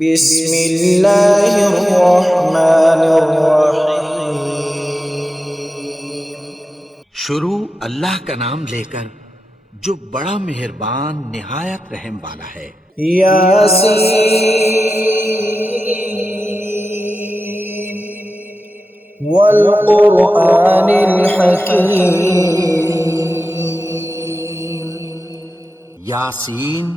بسم اللہ الرحمن الرحیم۔ شروع اللہ کا نام لے کر جو بڑا مہربان نہایت رحم والا ہے۔ یاسین والقرآن الحکیم۔ یاسین،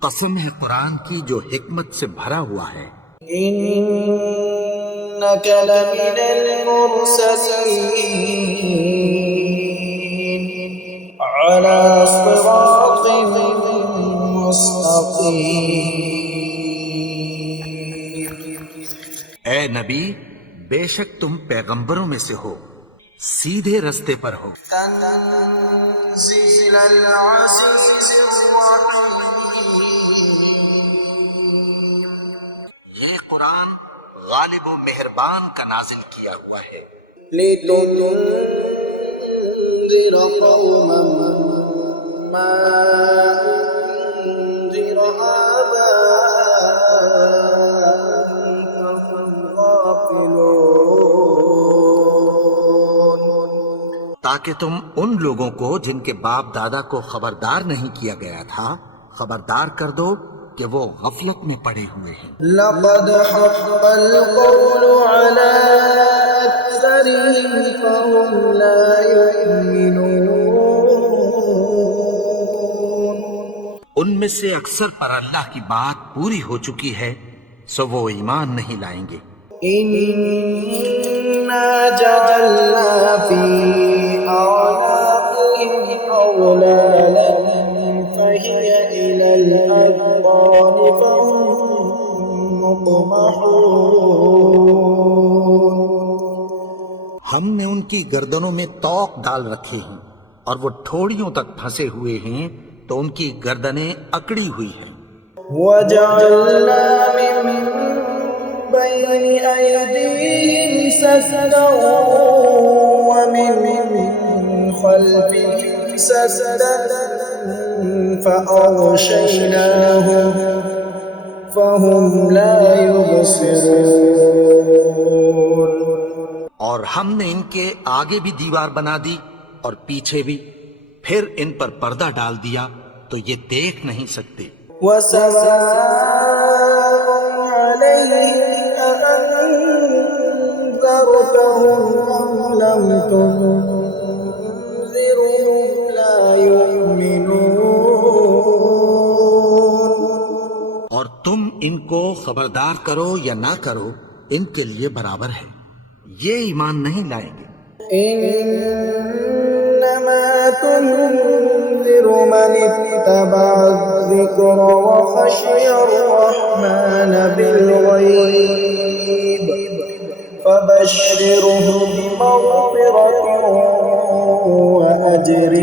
قسم ہے قرآن کی جو حکمت سے بھرا ہوا ہے۔ انک لمن المرسلین علی صراط مستقیم۔ اے نبی، بے شک تم پیغمبروں میں سے ہو، سیدھے رستے پر ہو۔ تنزیل العزیز الرحیم۔ یہ قرآن غالب و مہربان کا نازل کیا ہوا ہے۔ لتنذر قوما ما انذر آباؤهم فهم غافلون۔ تاکہ تم ان لوگوں کو جن کے باپ دادا کو خبردار نہیں کیا گیا تھا خبردار کر دو کہ وہ غفلت میں پڑے ہوئے ہیں۔ لقد حق القول على أكثرهم فهم لا يؤمنون۔ ان میں سے اکثر پر اللہ کی بات پوری ہو چکی ہے، سو وہ ایمان نہیں لائیں گے۔ إنا جعلنا في أعناقهم أغلالا فهي إلى الأذقان فهم مقمحون۔ ہم نے ان کی گردنوں میں طوق ڈال رکھے ہیں اور وہ ٹھوڑیوں تک پھنسے ہوئے ہیں تو ان کی گردنیں اکڑی ہوئی ہیں۔ وجعلنا من بين أيديهم سدا ومن خلفهم سدا فأغشيناهم فهم لا يبصرون۔ اور ہم نے ان کے آگے بھی دیوار بنا دی اور پیچھے بھی، پھر ان پر پردہ ڈال دیا تو یہ دیکھ نہیں سکتے۔ وسواء عليهم أأنذرتهم أم لم تنذرهم لا يؤمنون۔ اور تم ان کو خبردار کرو یا نہ کرو، ان کے لیے برابر ہے، یہ ایمان نہیں لائیں گے۔ إنما تنذر من اتبع الذكر وخشي الرحمن بالغيب فبشره بمغفرة وأجر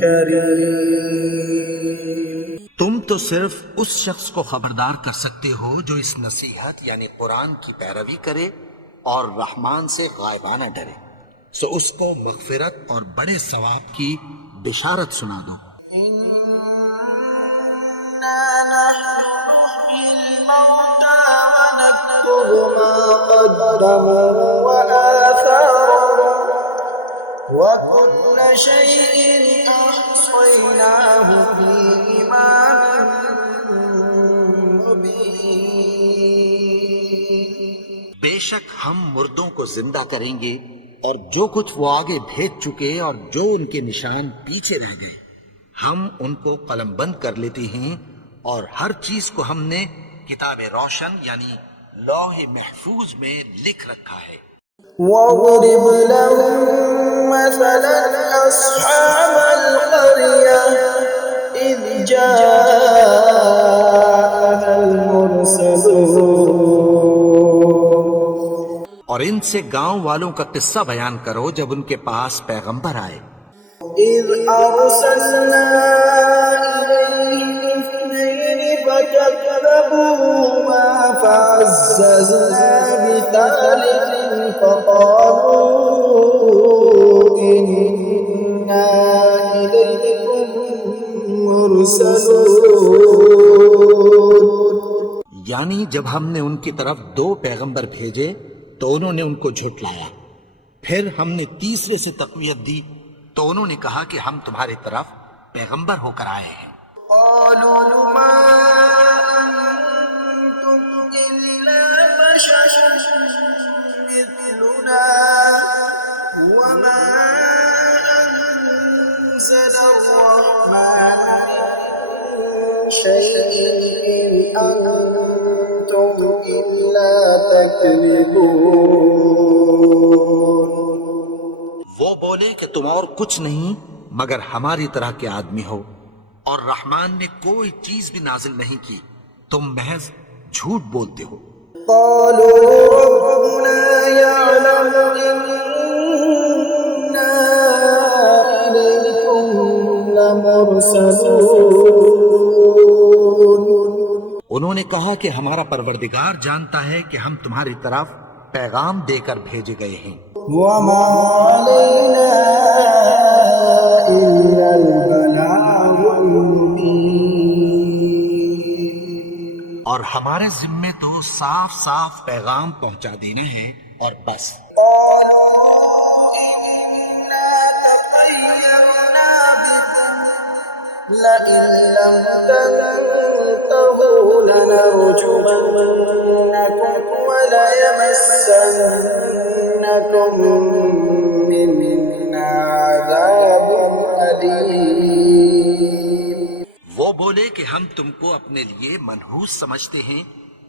كريم۔ تم تو صرف اس شخص کو خبردار کر سکتے ہو جو اس نصیحت یعنی قرآن کی پیروی کرے اور رحمان سے غائبانہ ڈرے، سو اس کو مغفرت اور بڑے ثواب کی بشارت سنا دو۔ إنا نحن نحيي الموتى ونكتب ما قدموا وآثارهم وكل شيء أحصيناه في إمام مبين۔ بے شک ہم مردوں کو زندہ کریں گے اور جو کچھ وہ آگے بھیج چکے اور جو ان کے نشان پیچھے رہ گئے ہم ان کو قلم بند کر لیتے ہیں، اور ہر چیز کو ہم نے کتاب روشن یعنی لوح محفوظ میں لکھ رکھا ہے۔ وَاضْرِبْ لَهُم مَّثَلًا أَصْحَابَ الْقَرْيَةِ إِذْ جَاءَهَا الْمُرْسَلُونَ۔ اور ان سے گاؤں والوں کا قصہ بیان کرو جب ان کے پاس پیغمبر آئے۔ إِذْ أَرْسَلْنَا إِلَيْهِمْ اثْنَيْنِ فَكَذَّبُوهُمَا فَعَزَّزْنَا بِثَالِثٍ فَقَالُوا إِنَّا إِلَيْكُمْ مُرْسَلُونَ۔ یعنی جب ہم نے ان کی طرف 2 پیغمبر بھیجے تو انہوں نے ان کو جھٹلایا، پھر ہم نے تیسرے سے تقویت دی تو انہوں نے کہا کہ ہم تمہاری طرف پیغمبر ہو کر آئے ہیں۔ قالوا ما أنتم إلا بشر مثلنا وما أنزل الرحمن من شيء إن أنتم إلا تكذبون۔ وہ بولے کہ تم اور کچھ نہیں مگر ہماری طرح کے آدمی ہو، اور رحمان نے کوئی چیز بھی نازل نہیں کی، تم محض جھوٹ بولتے ہو۔ قالوا ربنا يعلم إنا إليكم لمرسلون۔ انہوں نے کہا کہ ہمارا پروردگار جانتا ہے کہ ہم تمہاری طرف پیغام دے کر بھیجے گئے ہیں، وما علينا إلا البلاغ المبين۔ اور ہمارے ذمے تو صاف صاف پیغام پہنچا دینا ہے اور بس۔ قالوا إنا تطيرنا بكم لئن لم تنتهوا لنرجمنكم وليمسنكم منا عذاب أليم۔ وہ بولے کہ ہم تم کو اپنے لیے منحوس سمجھتے ہیں،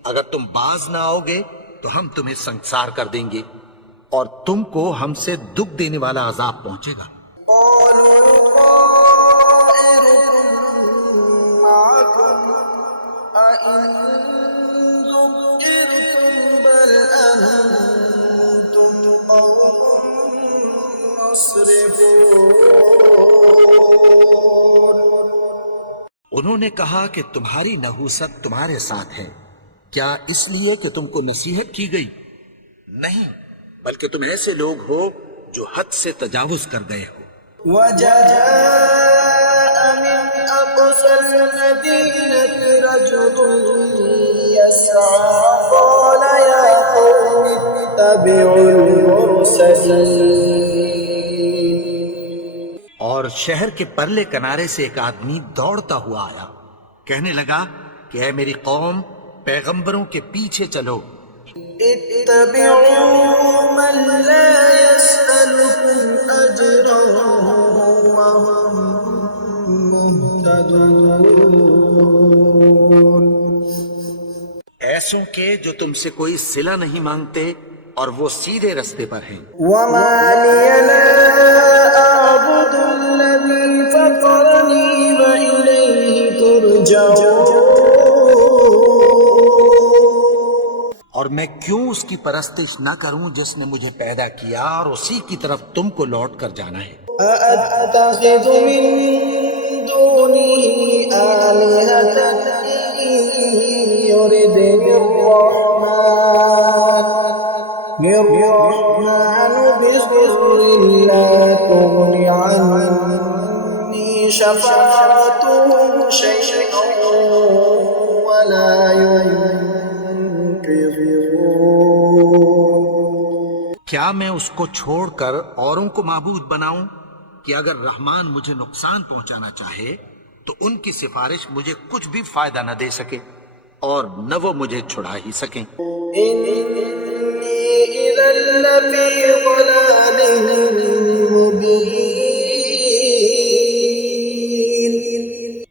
اگر تم باز نہ آؤ گے تو ہم تمہیں سنسار کر دیں گے اور تم کو ہم سے دکھ دینے والا عذاب پہنچے گا۔ قالوا طائركم معكم أئن ذكرتم بل أنتم قوم مسرفون۔ انہوں نے کہا کہ تمہاری نحوست تمہارے ساتھ ہے، کیا اس لیے کہ تم کو نصیحت کی گئی؟ نہیں، بلکہ تم ایسے لوگ ہو جو حد سے تجاوز کر گئے ہو۔ وجاء من أقصى المدينة رجل يسعى قال يا قوم اتبعوا المرسلين۔ اور شہر کے پرلے کنارے سے ایک آدمی دوڑتا ہوا آیا، کہنے لگا کہ اے میری قوم، پیغمبروں کے پیچھے چلو۔ اتبعوا من لا يسألكم أجرا وهم مهتدون۔ ایسوں کے جو تم سے کوئی صلہ نہیں مانگتے اور وہ سیدھے رستے پر ہیں۔ وما لي لا أعبد الذي فطرني وإليه ترجعون۔ اور میں کیوں اس کی پرستش نہ کروں جس نے مجھے پیدا کیا اور اسی کی طرف تم کو لوٹ کر جانا ہے۔ أأتخذ من دونه آلهة إن يردني الرحمن بضر لا تغن عني شفاعتهم شيئا ولا ينقذون۔ کیا میں اس کو چھوڑ کر اوروں کو معبود بناؤں کہ اگر رحمان مجھے نقصان پہنچانا چاہے تو ان کی سفارش مجھے کچھ بھی فائدہ نہ دے سکے اور نہ وہ مجھے چھڑا ہی سکیں۔ إني إذا لفي ضلال مبين۔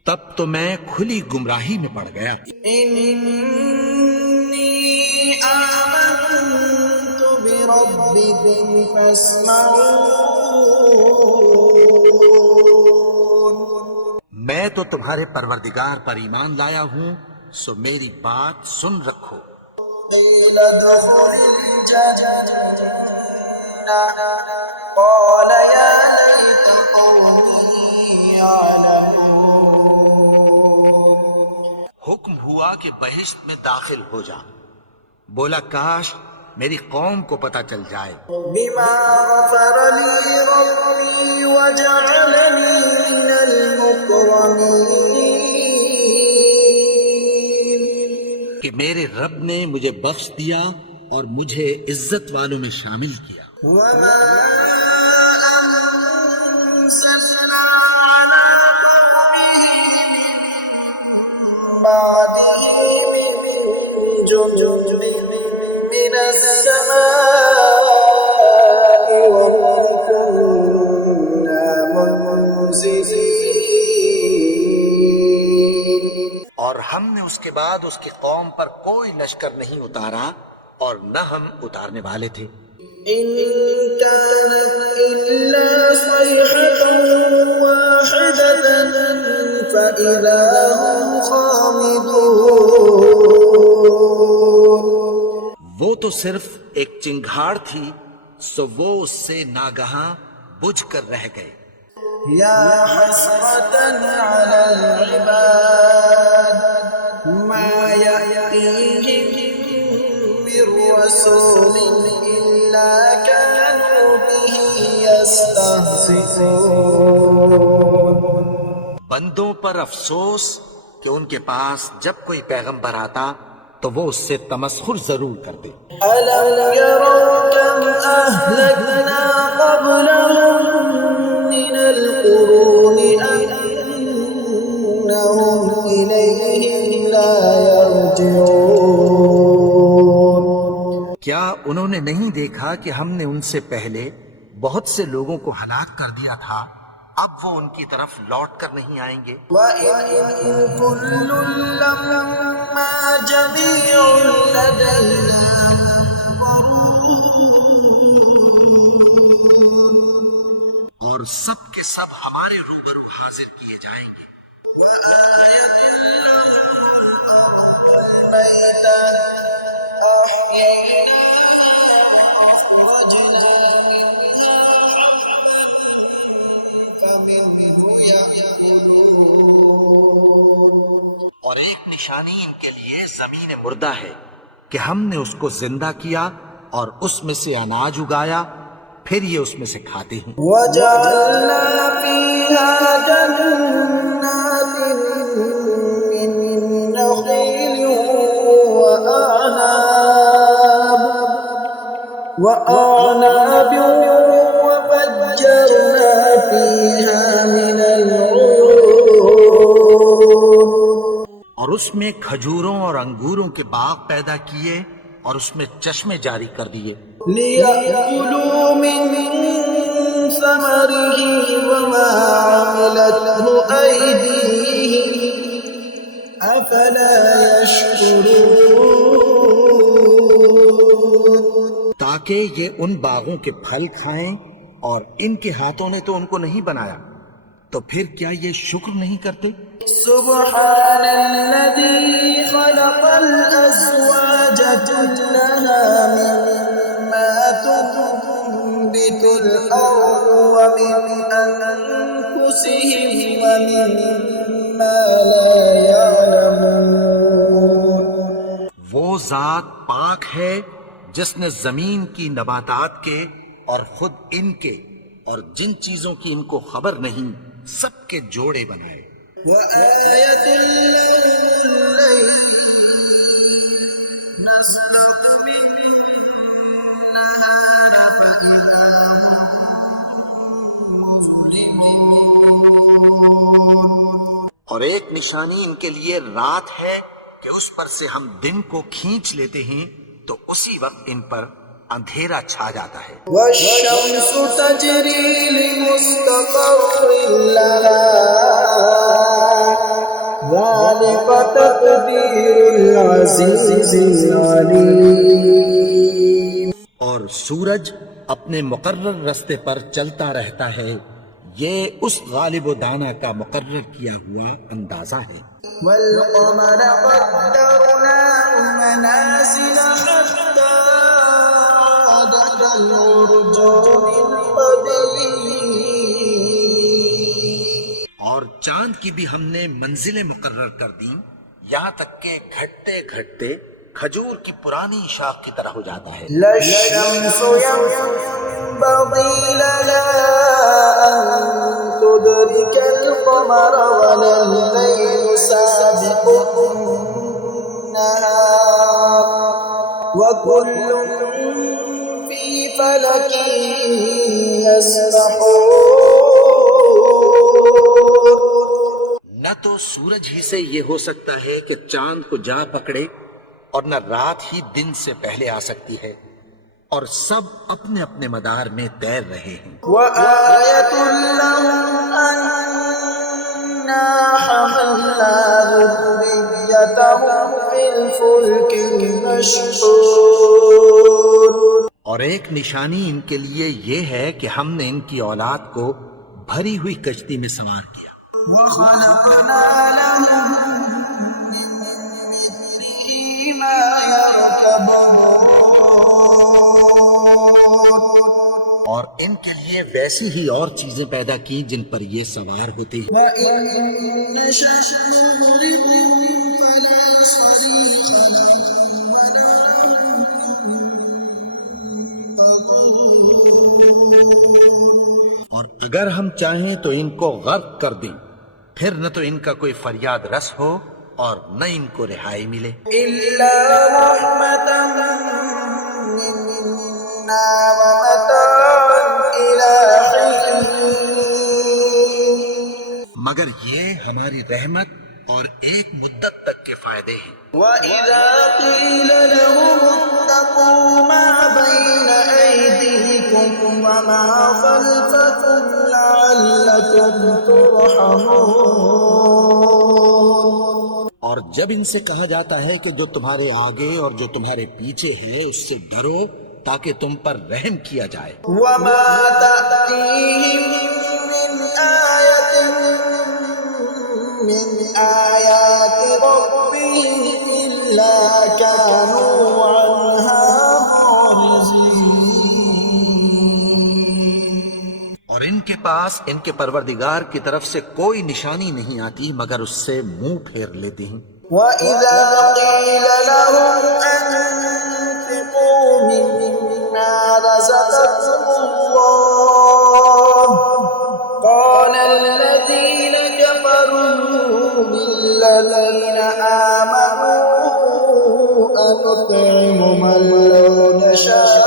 تب تو میں کھلی گمراہی میں پڑ گیا۔ إني آمنت بربكم فاسمعون۔ میں تو تمہارے پروردگار پر ایمان لایا ہوں، سو میری بات سن رکھو۔ قيل ادخل الجنة قال يا ليت قومي يعلمون۔ حکم ہوا کہ بہشت میں داخل ہو جا، بولا کاش میری قوم کو پتہ چل جائے بما غفر لي ربي وجعلني من المكرمين۔ کہ میرے رب نے مجھے بخش دیا اور مجھے عزت والوں میں شامل کیا۔ وما أنزلنا على قومه من بعده من جند من السماء وما كنا منزلين اور ہم نے اس کے بعد اس کی قوم پر کوئی لشکر نہیں اتارا اور نہ ہم اتارنے والے تھے۔ إن كانت إلا صيحة واحدة فإذا هم خامدون وہ تو صرف ایک چنگھاڑ تھی، سو وہ اس سے ناگہاں بجھ کر رہ گئے۔ يا حسرة على العباد ما يأتيهم من رسول إلا كانوا به يستهزئون بندوں پر افسوس کہ ان کے پاس جب کوئی پیغمبر آتا تو وہ اس سے تمسخر ضرور کرتے۔ ألم يروا كم أهلكنا قبلهم من القرون أنهم إليهم لا يرجعون کیا انہوں نے نہیں دیکھا کہ ہم نے ان سے پہلے بہت سے لوگوں کو ہلاک کر دیا تھا، اب وہ ان کی طرف لوٹ کر نہیں آئیں گے؟ وَإِن كُلٌّ لَّمَّا جَمِيعٌ لَّدَيْنَا مُحْضَرُونَ اور سب کے سب ہمارے روبرو حاضر کیے جائیں گے۔ وَآيَةٌ لَّهُمُ الْأَرْضُ الْمَيْتَةُ أَحْيَيْنَاهَا وَأَخْرَجْنَا مِنْهَا حَبًّا فَمِنْهُ يَأْكُلُونَ اور ایک نشانی ان کے لیے زمین مردہ ہے کہ ہم نے اس کو زندہ کیا اور اس میں سے اناج اگایا، پھر یہ اس میں سے کھاتے ہیں۔ وَجَعَلْنَا فِيهَا جَنَّاتٍ مِّن نَّخِيلٍ وَأَعْنَابٍ وَفَجَّرْنَا فِيهَا مِنَ الْعُيُونِ اور اس میں کھجوروں اور انگوروں کے باغ پیدا کیے اور اس میں چشمے جاری کر دیے، لِيَأْكُلُوا مِن ثَمَرِهِ وَمَا عَمِلَتْهُ أَيْدِيهِمْ أَفَلَا يَشْكُرُونَ تاکہ یہ ان باغوں کے پھل کھائیں، اور ان کے ہاتھوں نے تو ان کو نہیں بنایا، تو پھر کیا یہ شکر نہیں کرتے؟ سبحان الذي خلق الأزواج كلها مما تنبت الأرض ومن أنفسهم ومما لا يعلمون وہ ذات پاک ہے جس نے زمین کی نباتات کے اور خود ان کے اور جن چیزوں کی ان کو خبر نہیں سب کے جوڑے بنائے۔ وآية لهم الليل نسلخ منه النهار فإذا هم مظلمون اور ایک نشانی ان کے لیے رات ہے کہ اس پر سے ہم دن کو کھینچ لیتے ہیں تو اسی وقت ان پر اندھیرا چھا جاتا ہے۔ والشمس تجري لمستقر لها ذلك تقدير العزيز العليم اور سورج اپنے مقرر رستے پر چلتا رہتا ہے، یہ اس غالب و دانا کا مقرر کیا ہوا اندازہ ہے۔ والقمر قدرناه منازل حتى عاد كالعرجون القديم اور چاند کی بھی ہم نے منزلیں مقرر کر دیں، یہاں تک کہ گھٹتے گھٹتے کھجور کی پرانی شاخ کی طرح ہو جاتا ہے۔ لا الشمس ينبغي لها أن تدرك القمر ولا الليل سابق النهار وكل في فلك يسبحون. نہ تو سورج ہی سے یہ ہو سکتا ہے کہ چاند کو جا پکڑے، اور نہ رات ہی دن سے پہلے آ سکتی ہے، اور سب اپنے اپنے مدار میں تیر رہے ہیں۔ وآية لهم أنا حملنا ذريتهم في الفلك المشحون. اور ایک نشانی ان کے لیے یہ ہے کہ ہم نے ان کی اولاد کو بھری ہوئی کشتی میں سوار کیا۔ وخلقنا لهم من مثله ما يركبون. اور ان کے لیے ویسی ہی اور چیزیں پیدا کی جن پر یہ سوار ہوتے ہیں۔ وإن نشأ نغرقهم فلا صريخ لهم ولا هم ينقذون. اور اگر ہم چاہیں تو ان کو غرق کر دیں، پھر نہ تو ان کا کوئی فریاد رس ہو اور نہ ان کو رہائی ملے۔ إلا رحمة منا ومتاعا إلى حين. مگر یہ ہماری رحمت اور ایک مدت تک کے فائدے ہیں۔ وإذا قيل لهم اتقوا ما بين أيديكم وما خلفكم لعلكم ترحمون. اور جب ان سے کہا جاتا ہے کہ جو تمہارے آگے اور جو تمہارے پیچھے ہے اس سے ڈرو تاکہ تم پر رحم کیا جائے۔ وما تأتيهم من آية من آيات ربهم إلا كانوا عنها معرضين. اور ان کے پاس ان کے پروردگار کی طرف سے کوئی نشانی نہیں آتی مگر اس سے منہ پھیر لیتے ہیں۔ وإذا قيل لهم أنفقوا مما رزقكم الله قال الذين كفروا للذين آمنوا أنطعم من لو يشاء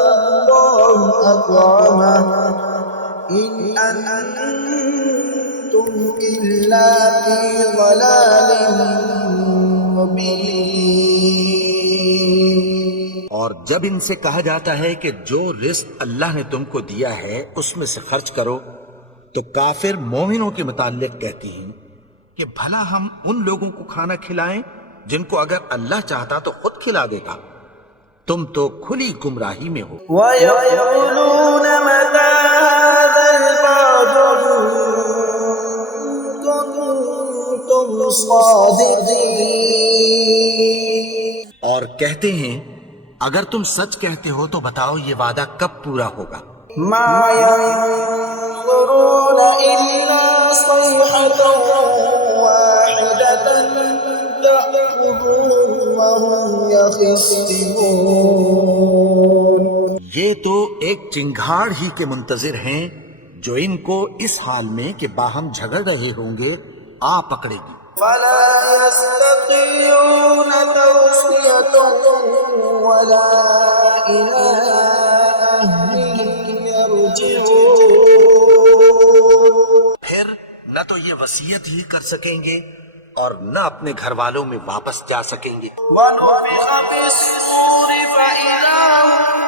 الله أطعمه إن أنتم إلا في ضلال مبين. اور جب ان سے کہا جاتا ہے کہ جو رزق اللہ نے تم کو دیا ہے اس میں سے خرچ کرو، تو کافر مومنوں کے متعلق کہتی ہیں کہ بھلا ہم ان لوگوں کو کھانا کھلائیں جن کو اگر اللہ چاہتا تو خود کھلا دیتا۔ تم تو کھلی گمراہی میں ہو۔ ويقولون متى هذا الوعد إن كنتم صادقين. اور کہتے ہیں اگر تم سچ کہتے ہو تو بتاؤ یہ وعدہ کب پورا ہوگا؟ ما ينظرون إلا صيحة واحدة تأخذهم وهم يخصمون. یہ تو ایک چنگھاڑ ہی کے منتظر ہیں جو ان کو اس حال میں کہ باہم جھگڑ رہے ہوں گے آ پکڑے گی۔ فلا يستطيعون توصية ولا إلى أهلهم يرجعون. پھر نہ تو یہ وصیت ہی کر سکیں گے اور نہ اپنے گھر والوں میں واپس جا سکیں گے۔ ونفخ في الصور فإذا هم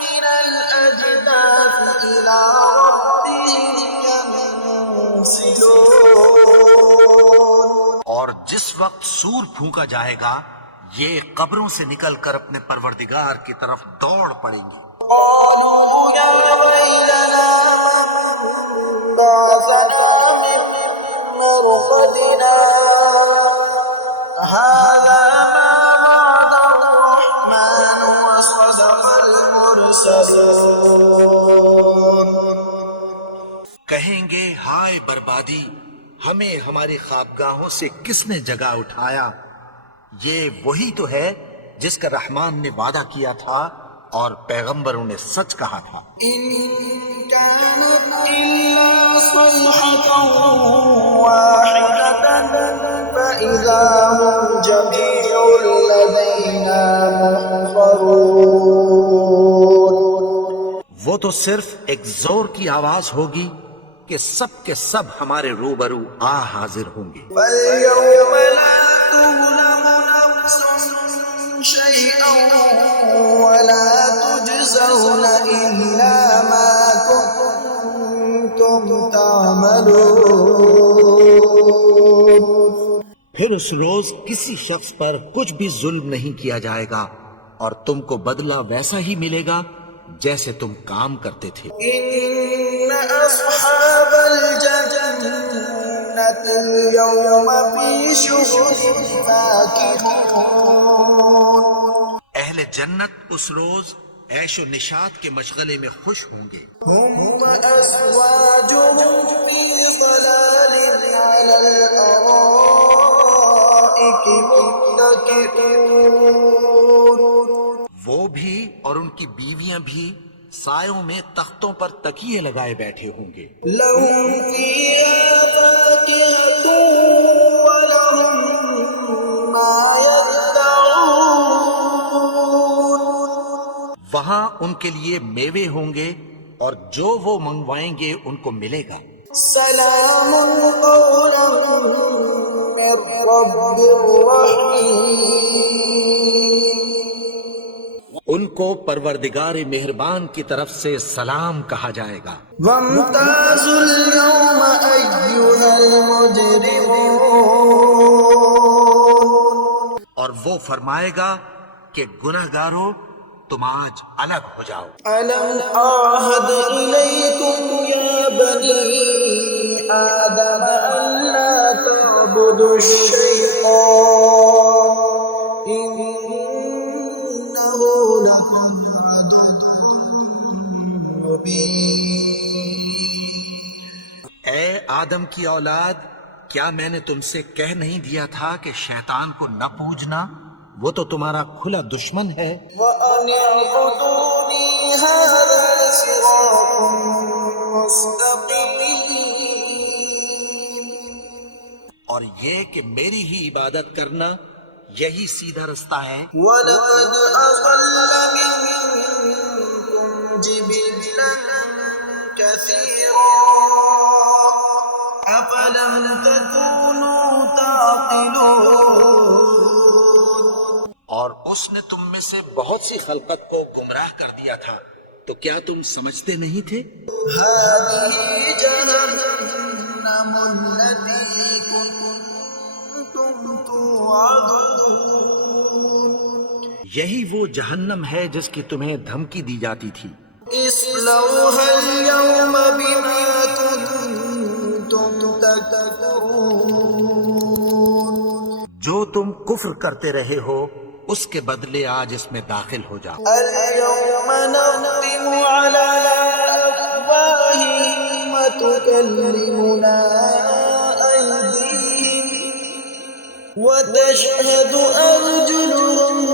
من الأجداث إلى ربهم ينسلون. اور جس وقت سور پھونکا جائے گا یہ قبروں سے نکل کر اپنے پروردگار کی طرف دوڑ پڑیں گے۔ قالوا يا ويلنا من بعثنا من مرقدنا هذا ما وعد الرحمن وصدق المرسلون. کہیں گے ہائے بربادی، ہمیں ہماری خوابگاہوں سے کس نے جگا اٹھایا؟ یہ وہی تو ہے جس کا رحمان نے وعدہ کیا تھا اور پیغمبروں نے سچ کہا تھا۔ إن كانت إلا صيحة واحدة فإذا هم جميع لدينا محضرون۔ وہ تو صرف ایک زور کی آواز ہوگی کہ سب کے سب ہمارے روبرو حاضر ہوں گے۔ فاليوم لا تظلم نفس شيئا ولا تجزون إلا ما كنتم تعملون۔ پھر اس روز کسی شخص پر کچھ بھی ظلم نہیں کیا جائے گا اور تم کو بدلہ ویسا ہی ملے گا جیسے تم کام کرتے تھے۔ إن أصحاب الجنة اليوم في شغل فاكهون۔ اہل جنت اس روز عیش و نشاط کے مشغلے میں خوش ہوں گے۔ هم وأزواجهم في ظلال على الأرائك متكئون۔ وہ بھی اور ان کی بیویاں بھی سایوں میں تختوں پر تکیے لگائے بیٹھے ہوں گے۔ لهم فيها فاكهة ولهم ما يدعون۔ وہاں ان کے لیے میوے ہوں گے اور جو وہ منگوائیں گے ان کو ملے گا۔ سلام قولا من رب رحیم۔ ان کو پروردگار مہربان کی طرف سے سلام کہا جائے گا۔ وامتازوا اليوم أيها المجرمون۔ اور وہ فرمائے گا کہ گنہگارو تم آج الگ ہو جاؤ۔ ألم أعهد إليكم يا بني آدم ألا تعبدوا الشيطان إنه لكم عدو مبين۔ اے آدم کی اولاد، کیا میں نے تم سے کہہ نہیں دیا تھا کہ شیطان کو نہ پوجنا؟ وہ تو تمہارا کھلا دشمن ہے۔ وَأَنِ اعْبُدُونِي هَذَا صِرَاطٌ مُسْتَقِيمٌ۔ اور یہ کہ میری ہی عبادت کرنا یہی سیدھا رستہ ہے۔ وَلَقَدْ أَضَلَّ مِنكُمْ جِبِلًّا كَثِيرًا أَفَلَمْ تَكُونُوا تَعْقِلُونَ۔ اور اس نے تم میں سے بہت سی خلقت کو گمراہ کر دیا تھا، تو کیا تم سمجھتے نہیں تھے؟ هذه جهنم التي كنتم توعدون۔ یہی وہ جہنم ہے جس کی تمہیں دھمکی دی جاتی تھی۔ اصلوها اليوم بما كنتم تكفرون۔ جو تم کفر کرتے رہے ہو اس کے بدلے آج اس میں داخل ہو جاؤ۔ اليوم نختم على أفواههم وتكلمنا أيديهم وتشهد أرجلهم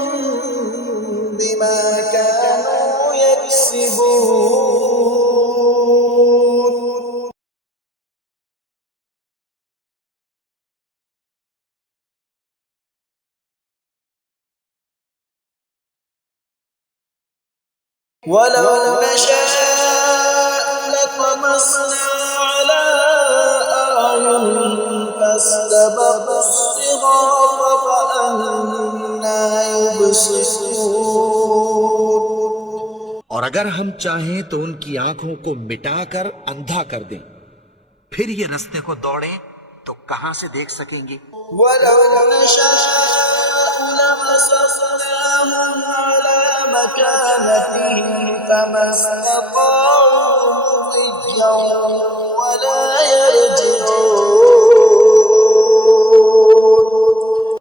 بما كانوا يكسبون۔ ولو نشاء لطمسنا على أعينهم فاستبقوا الصراط فأنى يبصرون۔ اور اگر ہم چاہیں تو ان کی آنکھوں کو مٹا کر اندھا کر دیں، پھر یہ رستے کو دوڑیں تو کہاں سے دیکھ سکیں گے؟ ولو نشاء لمسخناهم على مكانتهم فما استطاعوا مضيا ولا يرجعون۔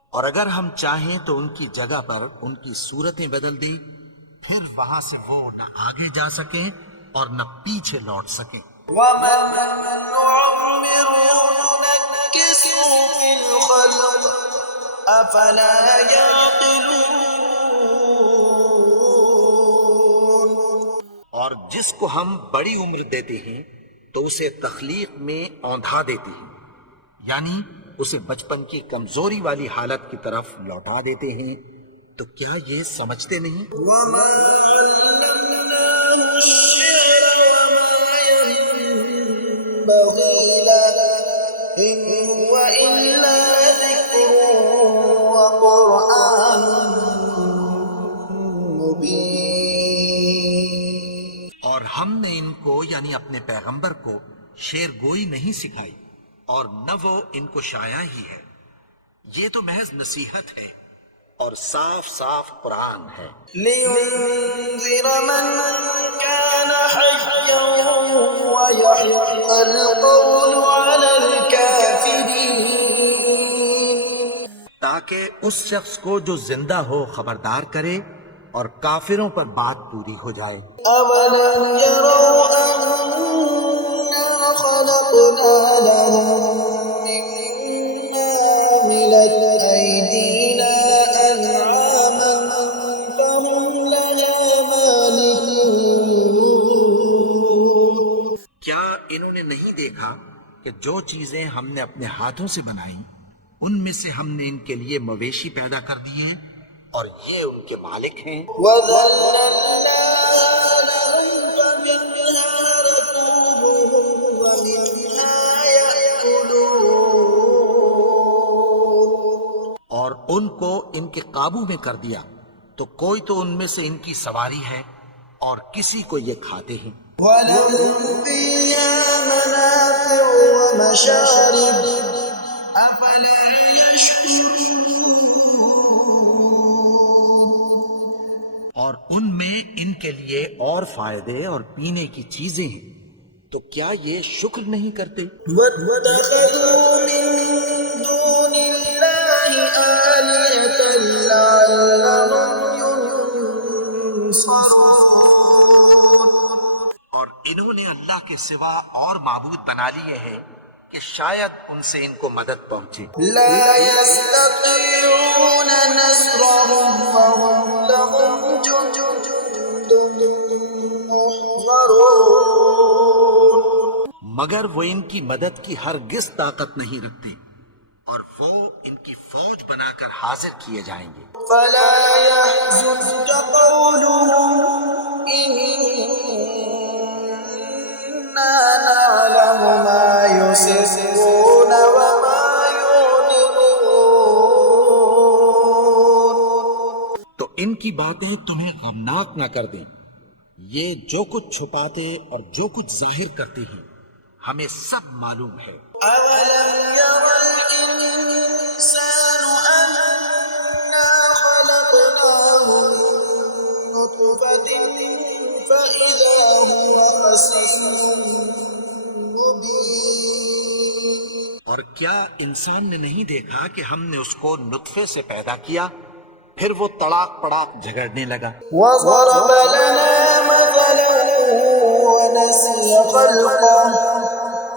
اور اگر ہم چاہیں تو ان کی جگہ پر ان کی صورتیں بدل دیں، پھر وہاں سے وہ نہ آگے جا سکیں اور نہ پیچھے لوٹ سکیں۔ ومن نعمره ننكسه في الخلق أفلا يعقلون۔ جس کو ہم بڑی عمر دیتے ہیں تو اسے تخلیق میں اوندھا دیتے ہیں، یعنی اسے بچپن کی کمزوری والی حالت کی طرف لوٹا دیتے ہیں۔ تو کیا یہ سمجھتے نہیں؟ وما علمناه الشعر وما ينبغي له إن هو إلا ذكر وقرآن مبين۔ اور ہم نے ان کو یعنی اپنے پیغمبر کو شعر گوئی نہیں سکھائی، اور نہ وہ ان کو شاعر ہی ہے، یہ تو محض نصیحت ہے اور صاف صاف قرآن ہے۔ لينذر من كان حيا ويحق القول على الكافرين، تاکہ اس شخص کو جو زندہ ہو خبردار کرے اور کافروں پر بات پوری ہو جائے۔ أولم يروا أنا خلقنا لهم مما عملت أيدينا أنعاما فهم لها مالكون۔ کیا انہوں نے نہیں دیکھا کہ جو چیزیں ہم نے اپنے ہاتھوں سے بنائی ان میں سے ہم نے ان کے لیے مویشی پیدا کر دیے ہیں اور یہ ان کے مالک ہیں۔ وَذَلَّلْنَاهَا لَهُمْ فَمِنْهَا رَكُوبُهُمْ وَمِنْهَا يَأْكُلُونَ، اور ان کو ان کے قابو میں کر دیا تو کوئی تو ان میں سے ان کی سواری ہے اور کسی کو یہ کھاتے ہیں۔ وَلَهُمْ فِيهَا مَنَافِعُ وَمَشَارِبُ أَفَلَا يَشْكُرُونَ۔ اور ان میں ان کے لیے اور فائدے اور پینے کی چیزیں ہیں، تو کیا یہ شکر نہیں کرتے؟ وَاتَّخَذُوا مِن دُونِ اللَّهِ آلِهَةً لَعَلَّهُمْ يُنصَرُونَ۔ اور انہوں نے اللہ کے سوا اور معبود بنا لیے ہیں کہ شاید ان سے ان کو مدد پہنچے۔ لا يستطيعون نصرهم وهم لهم جند محضرون۔ مگر وہ ان کی مدد کی ہرگز طاقت نہیں رکھتے، اور وہ ان کی فوج بنا کر حاضر کیے جائیں گے۔ فلا يحزنك قولهم إنا نعلم ما يسرون وما يعلنون۔ تو ان کی باتیں تمہیں غمناک نہ کر دیں، یہ جو کچھ چھپاتے اور جو کچھ ظاہر کرتے ہیں ہمیں سب معلوم ہے۔ أولم ير الإنسان أنا خلقناه من نطفة فإذا هو خصيم مبين۔ اور کیا انسان نے نہیں دیکھا کہ ہم نے اس کو نطفے سے پیدا کیا، پھر وہ تڑاک پڑاک جھگڑنے لگا۔ وضرب لنا مثلا ونسي خلقه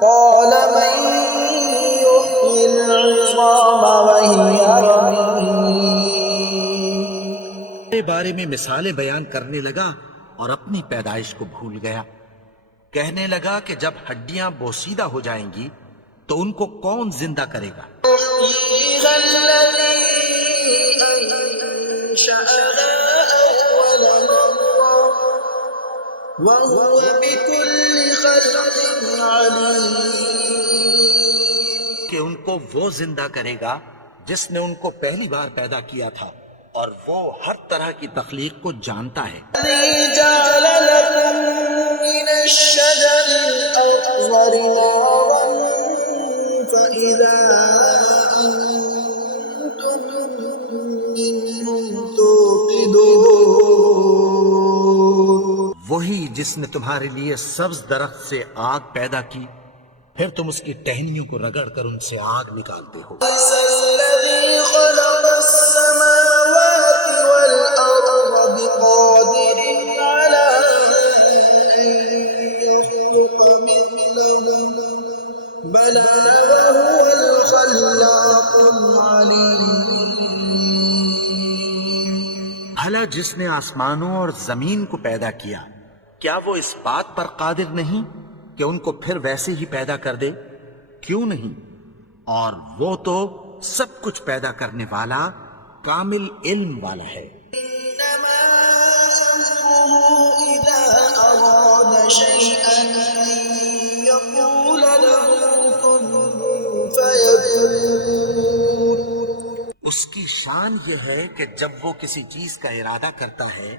قال من يحيي العظام وهي رميم۔ کے بارے میں مثالیں بیان کرنے لگا اور اپنی پیدائش کو بھول گیا۔ کہنے لگا کہ جب ہڈیاں بوسیدہ ہو جائیں گی تو ان کو کون زندہ کرے گا؟ يحييها الذي أنشأها أول مرة وهو بكل خلق عليم۔ کہ ان کو وہ زندہ کرے گا جس نے ان کو پہلی بار پیدا کیا تھا، اور وہ ہر طرح کی تخلیق کو جانتا ہے۔ الذي جعل لكم من الشجر الأخضر نارا فإذا أنتم منه توقدون۔ وہی جس نے تمہارے لیے سبز درخت سے آگ پیدا کی، پھر تم اس کی ٹہنیوں کو رگڑ کر ان سے آگ نکالتے ہو۔ الذي خلق السماوات والأرض بقادر على أن يخلق مثلهم بلى وهو الخلاق العليم۔ بھلا جس نے آسمانوں اور زمین کو پیدا کیا، کیا وہ اس بات پر قادر نہیں کہ ان کو پھر ویسے ہی پیدا کر دے؟ کیوں نہیں؟ اور وہ تو سب کچھ پیدا کرنے والا کامل علم والا ہے۔ إنما أمره إذا أراد شيئا أن يقول له كن فيكون۔ اس کی شان یہ ہے کہ جب وہ کسی چیز کا ارادہ کرتا ہے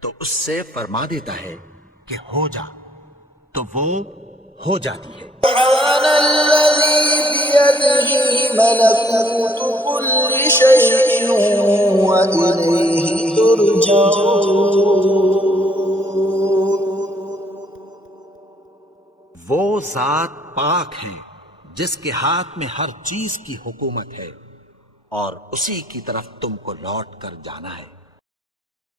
تو اس سے فرما دیتا ہے کہ ہو جا، تو وہ ہو جاتی ہے۔ سبحان الذي بيده ملكوت كل شيء وإليه ترجعون۔ وہ ذات پاک ہے جس کے ہاتھ میں ہر چیز کی حکومت ہے اور اسی کی طرف تم کو لوٹ کر جانا ہے۔